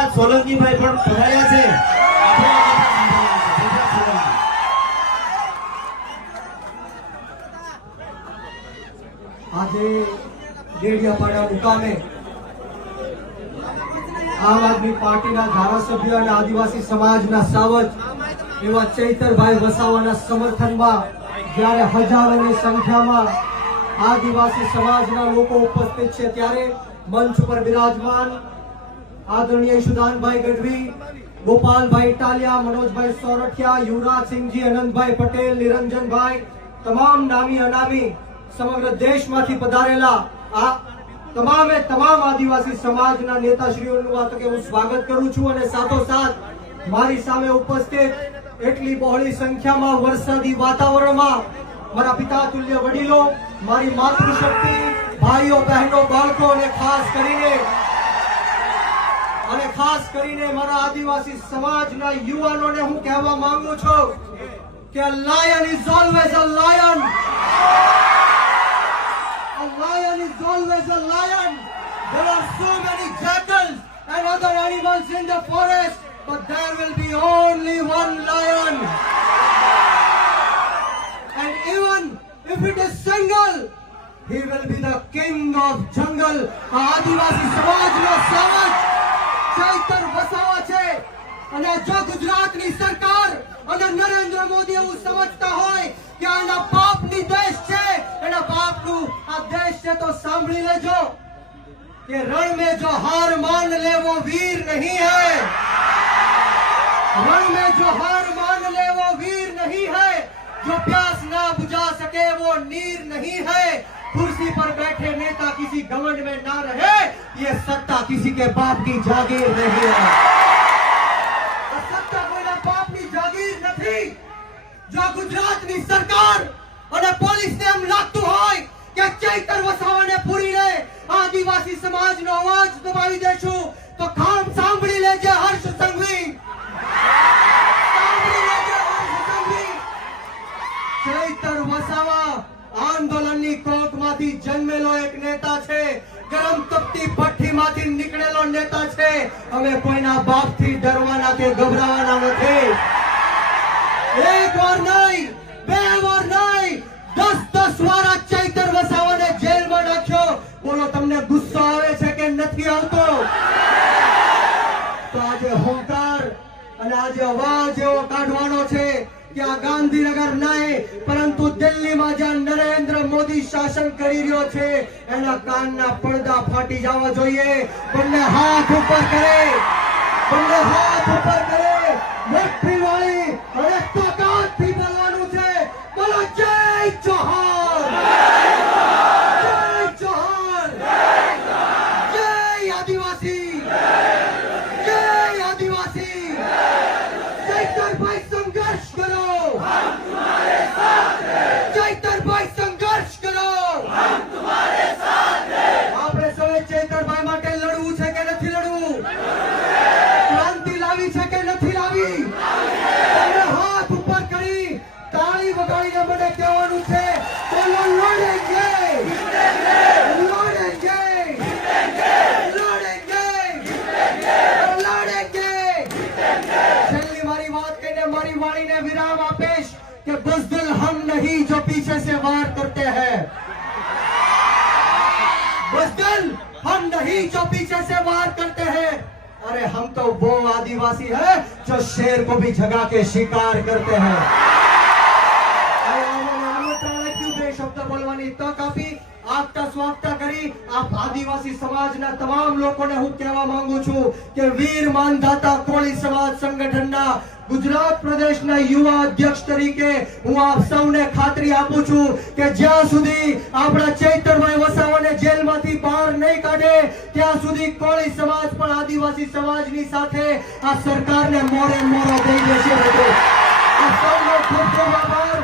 બેજરાજ સોલંકીભાઈ પણ પધાર્યા છે. આજે ડેડિયાપાડા મુકામે આમ આદમી પાર્ટીના ધારાસભ્ય અને આદિવાસી સમાજના સાવજ એવા ચૈતરભાઈ વસાવાના સમર્થનમાં જ્યારે હજારોની સંખ્યામાં આદિવાસી સમાજના લોકો ઉપસ્થિત છે ત્યારે મંચ પર બિરાજમાન આદરણીય ઈશુદાનભાઈ ગઢવી, ગોપાલભાઈ ટાલિયા, મનોજભાઈ સોરઠિયા, યુવરાજસિંહજી, અનંતભાઈ પટેલ, નિરંજનભાઈ, તમામ નામી અનામી સમગ્ર દેશમાંથી પધારેલા આ તમામે તમામ આદિવાસી સમાજના નેતાશ્રીઓનું આ તકે હું સ્વાગત કરું છું અને સાથોસાથ મારી સામે ઉપસ્થિત એટલી બહોળી સંખ્યામાં વરસાદી વાતાવરણમાં મારા પિતા તુલ્ય વડીલો, મારી માતૃશક્તિ, ભાઈઓ બહેનો બાળકો અને ખાસ કરીને મારા આદિવાસી સમાજના યુવાનોને હું કહેવા માંગુ છું કે a lion is always a lion. A lion is always a lion. There are so many jackals and other animals in the forest, but there will be only one lion. And even if it is single, he will be the king of jungle. આદિવાસી સમાજનો સાવજ ચૈતર વસાવા છે અને જો ગુજરાતની સરકાર અને નરેન્દ્ર મોદી એવું સમજતા હોય કે આના બાપની દેશ છે, એના બાપનું આ દેશ છે, તો સાંભળી લેજો કે રણ में जो हार मान ले वो वीर नहीं है. रण में जो हार मान ले वो वीर नहीं है. जो प्यास ना बुझा सके वो नीर नहीं है. कुर्सी पर बैठे नेता किसी घमंड में ना रहे. ये सत्ता किसी के बाप की जागीर नहीं है. सत्ता कोईना बापनी जागीर નથી. જો ગુજરાતની સરકાર અને પોલીસને એમ લાગતું હોય કે ચૈતર વસાવાને પૂરીને આદિવાસી સમાજનો અવાજ દબાવી દેશું તો કામ સાંભળી લેજે હર્ષ સંઘવી. ચૈતર વસાવા આંદોલનની કોકમાંથી જન્મેલો એક નેતા છે, ગરમ તપતી ભઠ્ઠીમાંથી નીકળેલો નેતા છે. અમે કોઈના બાપથી ડરવાના કે ગભરાવાના નથી. એક વાર નહીં, બે વાર નહીં, 10 વાર આ ચૈતર વસાવાને જેલમાં નાખ્યો. બોલો તમને ગુસ્સો આવે છે કે નથી આવતો? તો આજે હુંકાર અને આજે અવાજ એવો કાઢવાનો છે કે આ ગાંધીનગર નહીં પરંતુ દિલ્હીમાં જ્યાં નરેન્દ્ર મોદી શાસન કરી રહ્યો છે એના કાનના પડદા ફાટી જવા જોઈએ. બંને હાથ ઉપર કરે, બંને હાથ ઉપર કરે, મુઠ્ઠી વાળી અને તાકાતથી બોલવાનું છે. બોલો જય જોહર, જય જોહર, જય આદિવાસી, જય આદિવાસી. ચૈતરભાઈ સંઘર્ષ કરો, हम तुम्हारे साथ हैं. ચૈતરભાઈ સંઘર્ષ કરો, हम तुम्हारे साथ हैं. આપણે સૌએ ચૈતરભાઈ માટે લડવું છે કે નથી લડવું? ક્રાંતિ લાવી છે કે નથી લાવી? તમે હાથ ઉપર કરી તાળી વગાડીને મને કહેવાનું છે બોલો લડેંગે, લડેંગે, લડેંગે, લડેંગે. છેલ્લી મારી વાત કહીને મારી વાણીને વિરામ આપીશ કે બુઝદિલ हम नहीं जो पीछे से वार करते हैं. बुज़दिल हम नहीं जो पीछे से वार करते हैं. अरे हम तो वो आदिवासी है जो शेर को भी जगा के शिकार करते हैं. શબ્દ બોલવાની તક આપી આગતા સ્વાગતા કરી આ આદિવાસી સમાજના તમામ લોકોને હું કહેવા માંગુ છું કે વીર માનધાતા કોળી સમાજ સંગઠનના ગુજરાત પ્રદેશના યુવા અધ્યક્ષ તરીકે હું આપ સૌને ખાતરી આપું છું કે જ્યાં સુધી આપણા ચૈતરભાઈ વસાવાને જેલમાંથી બહાર નહીં કાઢે ત્યાં સુધી કોળી સમાજ પણ આદિવાસી સમાજની સાથે આ સરકારને મોરે મોરો દઈ દેશે. આ સૌનો ખૂબ ખૂબ આભાર.